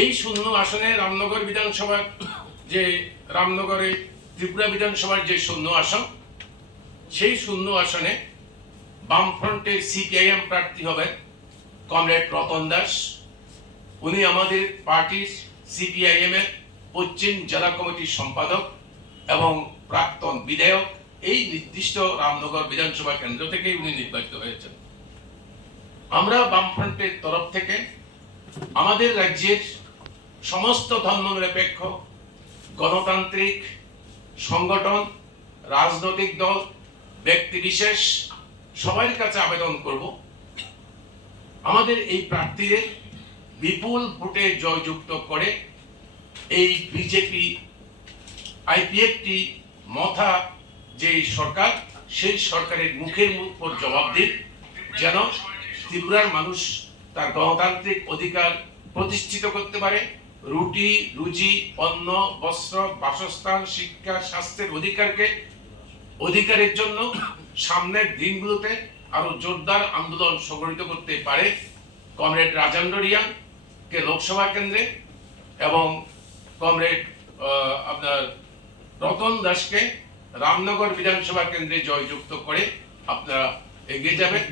এই শূন্য আসনে রামনগর বিধানসভার যে, রামনগরে ত্রিপুরা বিধানসভার যে শূন্য আসন, সেই শূন্য আসনে বামফ্রন্টের সিপিআইএম প্রার্থী হবেন কমরেড রতন দাস। উনি আমাদের পার্টির সিপিআইএম এর পশ্চিম জেলা কমিটির সম্পাদক এবং প্রাক্তন বিধায়ক। এই নির্দিষ্ট রামনগর বিধানসভা কেন্দ্র থেকে উনি নির্বাচিত হয়েছেন। আমরা বামফ্রন্টের তরফ থেকে আমাদের রাজ্যের সমস্ত ধর্মনিরপেক্ষ, গণতান্ত্রিক, সংগঠন, রাজনৈতিক দল, ব্যক্তি বিশেষ সবার কাছে আবেদন করব। আমাদের এই প্রার্থীদের বিপুল ভোটে জয়যুক্ত করে এই বিজেপি আইপিএফটি মথা যে সরকার, সেই সরকারের মুখের উপর জবাব দিন যেন ত্রিপুরার মানুষ তার গণতান্ত্রিক অধিকার প্রতিষ্ঠিত করতে পারে। রুটি, রুজি অন্ন বস্ত্র, বাসস্থান, শিক্ষা, স্বাস্থ্যের অধিকারকে, অধিকারের জন্য সামনের দিনগুলোতে আরও জোরদার আন্দোলন সংগঠিত করতে পারে কমরেড রাজেন্দ্র রিয়াং কে লোকসভা কেন্দ্রে এবং কমরেড আপনার রতন দাসকে রামনগর বিধানসভা কেন্দ্রে জয়যুক্ত করে আপনারা এগিয়ে যাবেন।